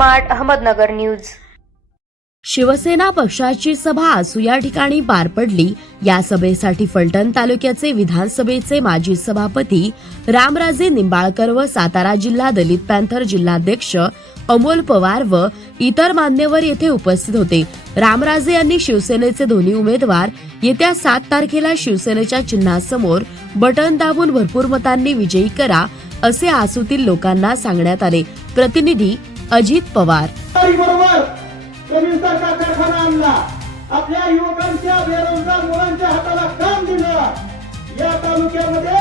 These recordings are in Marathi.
Smart Ahmednagar news. शिवसेना पक्षाची सभा असू या ठिकाणी पार पडली. या सभेसाठी फलटण तालुक्याचे विधानसभेचे माजी सभापती रामराजे निंबाळकर व सातारा जिल्हा दलित पॅन्थर जिल्हाध्यक्ष अमोल पवार व इतर मान्यवर येथे उपस्थित होते. रामराजे यांनी शिवसेनेचे दोन्ही उमेदवार येत्या सात तारखेला शिवसेनेच्या चिन्हासमोर बटन दाबून भरपूर मतांनी विजयी करा असे आसूतील लोकांना सांगण्यात आले. प्रतिनिधी अजित पवार. आपल्या युवकांच्या बेरोजगार मुलांच्या हाताला काम दिलं. या तालुक्यामध्ये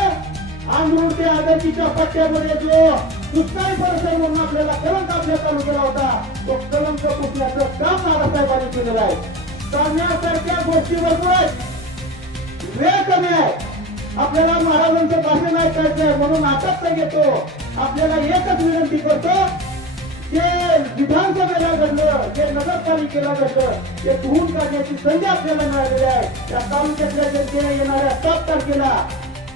आंध्रून ते आदर्शीच्या पट्ट्यामध्ये जो दुष्काळी परिसर म्हणून आपल्याला कलंक आपल्या तालुक्याला होता. तो कलंक कुठल्याचं काम नानासाहेबांनी केलेलं आहे. करण्यासारख्या गोष्टी भरपूर वेळ कमी आहे आपल्याला महाराजांचं भाषण ऐकायचं आहे म्हणून आता घेतो. आपल्याला एकच विनंती करतो ते विधानसभेला घडलं जे नगरपालिकेला घडलं ते धुवून काढण्याची संधी आपल्याला मिळालेली आहे. या तालुक्यातल्या जनतेने येणाऱ्या सात तारखेला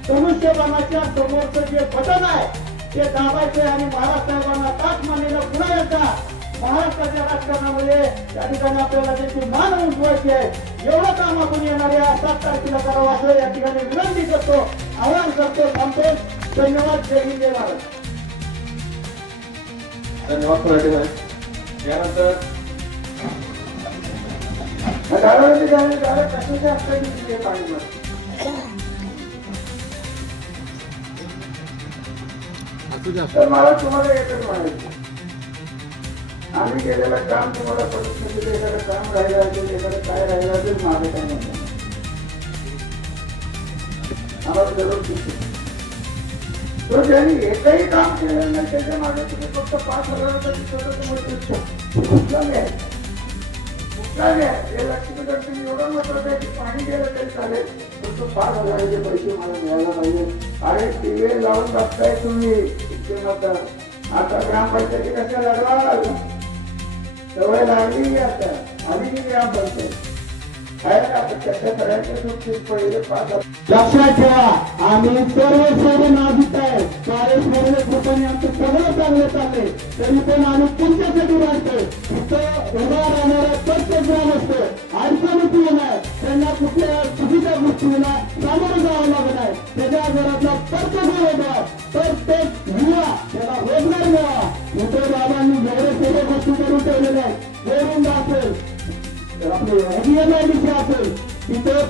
धनुष्यबाणाच्या समोरचं जे बटन आहे ते दाबायचे आणि महाराष्ट्राबांना ताक मानेला पुन्हा एकदा महाराष्ट्राच्या राजकारणामध्ये या ठिकाणी आपल्याला त्याची मान उंचवायची आहे. एवढं काम आपण येणाऱ्या सात तारखेला करावं असं या ठिकाणी विनंती करतो. आवाहन करतो थांबतो. धन्यवाद. जय हिंद जय धन्यवाद फराटे साहेब यानंतर गाड्यावरती गाडी गाड्या कशाच्या हक्काने दिली आहे पाणी तर मला तुम्हाला एकच म्हणायचं आम्ही केलेलं काम तुम्हाला परिस्थितीत एखादं काम राहिलं असेल एखादं काय राहिलं असेल माझं काय म्हणतात आम्हाला जरूर तो ज्यांनी एकही काम केलं नाही त्याच्यामागे तुम्ही फक्त पाच हजाराचा दिवसाचा तुम्हाला कुठला नाही कुठला हे लक्ष्मी जर तुम्ही एवढं महत्वाचं आहे की पाणी गेलं तरी चालेल पण पाच हजाराचे पैसे मला मिळायला पाहिजे. अरे टीव्ही लावून बघताय तुम्ही इतके मत आता ग्रामपंचायती कशा लढवा सवय लागली आता आली की ग्रामपंचायत? आहे ना आपण कशा सगळ्यांच्या सुटकेत पहिले पाच लक्षात ठेवा आम्ही सर्व सर्व नागरिक आहे. पारस्परिक कृपाने आमचं सगळं चांगलं चाललंय. तरी पण आम्ही तुमच्यासाठी राहतो तिथं उभा राहणारा प्रत्येक ग्रामस्थ अडचणीची येणार त्यांना कुठल्या चुकीच्या गोष्टीला सामोरं जावं लागत आहे. त्याच्या घरातला प्रत्येक होता प्रत्येक युवा त्याला रोजगार मिळावा. इतर बाबांनी जेवढे सर्व गोष्टी करून ठेवलेल्या आहेत. वरून असेल आपले अभियान असेल. तिथं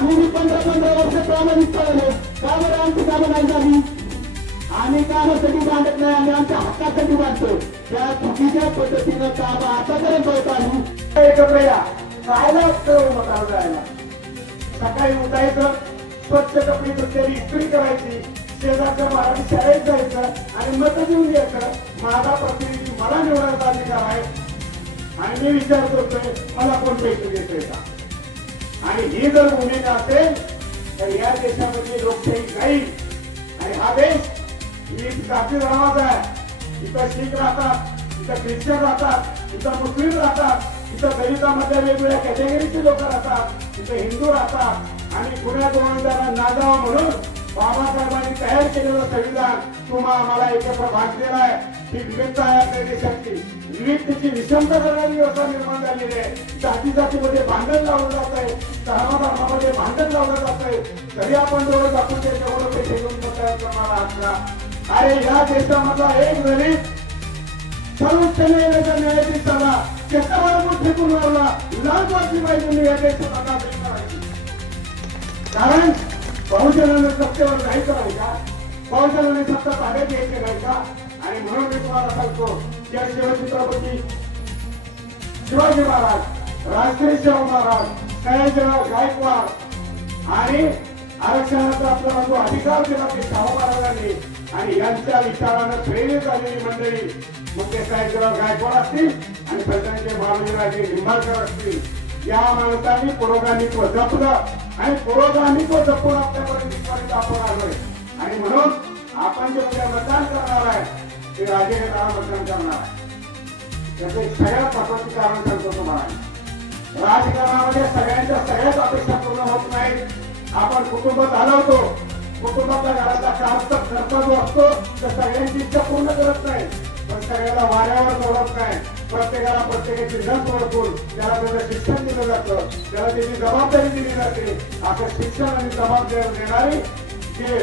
आम्ही मी पंधरा पंधरा वर्ष प्रामाणिक चालले. का बरं आमची कामं नाही झाली. आम्ही कामासाठी बांधत नाही आम्ही आमच्या हक्कासाठी बांधतो त्या चुकीच्या पद्धतीनं काम आतापर्यंत होत आली. एकत्र या. खायला हो मताला जायला सकाळी उठायचं स्वच्छ कपडे धुतलेली इस्त्री करायची शेजारच्या बाराने शाळेत जायचं आणि मत देऊन द्यायचं माझा प्रतिनिधी मला निवडायचा अधिकार आहे. आणि मी विचार करतोय मला कोण पैसे देतोय का? आणि ही जर भूमिका असेल तर या देशामध्ये लोकशाही जाईल आणि हा देश ही जाती धर्माचा आहे. इथं शीख राहतात इथं ख्रिश्चन राहतात इथं मुस्लिम राहतात इथं दलितामध्ये वेगवेगळ्या कॅटेगरीचे लोक राहतात इथं हिंदू राहतात. आणि पुण्यात त्यांना नागावं म्हणून बाबासाहेबांनी तयार केलेलं संविधान तुम्हा आम्हाला एकत्र भागलेला आहे. ही विविधता आहे आपल्या देशाची. विविधतेची विषमता करणारी व्यवस्था निर्माण झालेली आहे. जाती जातीमध्ये भांडण लावलं जात आहे. धर्माधर्मामध्ये भांडण लावलं जात आहे. तरी आपण जवळ दाखवून त्याच्यावर ते ठेवून तयार करणार आहात अरे या देशामधला एक दलित सर्वोच्च न्यायालयाच्या न्यायाधीश झाला. त्याचा बरोबर फेकून लावला लाल वाटली पाहिजे मी या देशात आता कारण बहुजनाने सत्तेवर जायचं नाही का बहुजनाने सत्ता ताब्यात घ्यायची. नाही का आणि म्हणून मी तुम्हाला सांगतो या शिवछत्रपती शिवाजी महाराज राजश्री शाहू महाराज सयाजीराव गायकवाड आणि आरक्षणाचा आपल्याला जो अधिकार दिला ते शाहू महाराजांनी आणि यांच्या विचारानं प्रेरित झालेली मंडळी मग ते सयाजीराव गायकवाड असतील आणि फलटणचे महाराजे निंबाळकर असतील या माणसांनी पुरोगामी जपलं. आणि पुरोगामित्व जपून आपल्यापर्यंत आपण आलोय. आणि म्हणून आपण जे उद्या मतदान करणार आहे ते राजे मतदान करणार आहे. त्याचे एक सगळ्यात महत्वाचं कारण सांगतो तुम्हाला राजकारणामध्ये सगळ्यांच्या सगळ्याच अपेक्षा पूर्ण होत नाही आपण कुटुंब चालवतो कुटुंबातला घराचा खर्च खर्च जो असतो तर सगळ्यांची इच्छा पूर्ण करत नाही. पण सगळ्याला वाऱ्यावर जोडत नाही. प्रत्येकाला प्रत्येकाची नस ओळखून त्याला त्याचं शिक्षण दिलं जातं. त्याला त्याची जबाबदारी दिली जाते. असं शिक्षण आणि जबाबदारी देणारे जे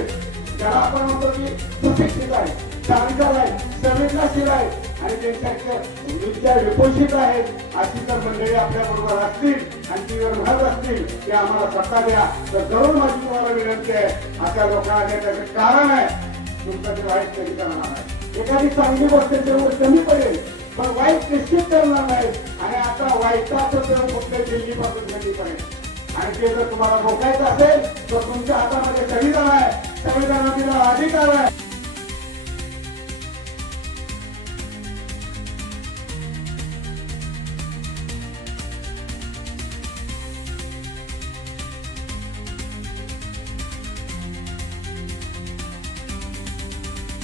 त्याला आपण म्हणतो की सुशिक्षित आहे जाणकार आहे संवेदनाशील आहे आणि त्यांच्या विद्या विपोषित आहेत अशी जर मंडळी आपल्या बरोबर असतील आणि ती जर म्हणत असतील की आम्हाला सत्ता द्या तर जरूर माझी तुम्हाला विनंती आहे. अशा लोकांना त्याचं कारण आहे. तुमचं ते वाईट कधी करणार आहे एखादी चांगली गोष्ट तेवढं कमी पडेल पण वाईट निश्चित करणार नाही. आणि आता वाईटाचं तेवढं कुठल्या दिल्लीपासून कमी पाहिजे आणि ते जर तुम्हाला रोखायचं असेल तर तुमच्या हातामध्ये संविधान आहे संविधानातील अधिकार आहे.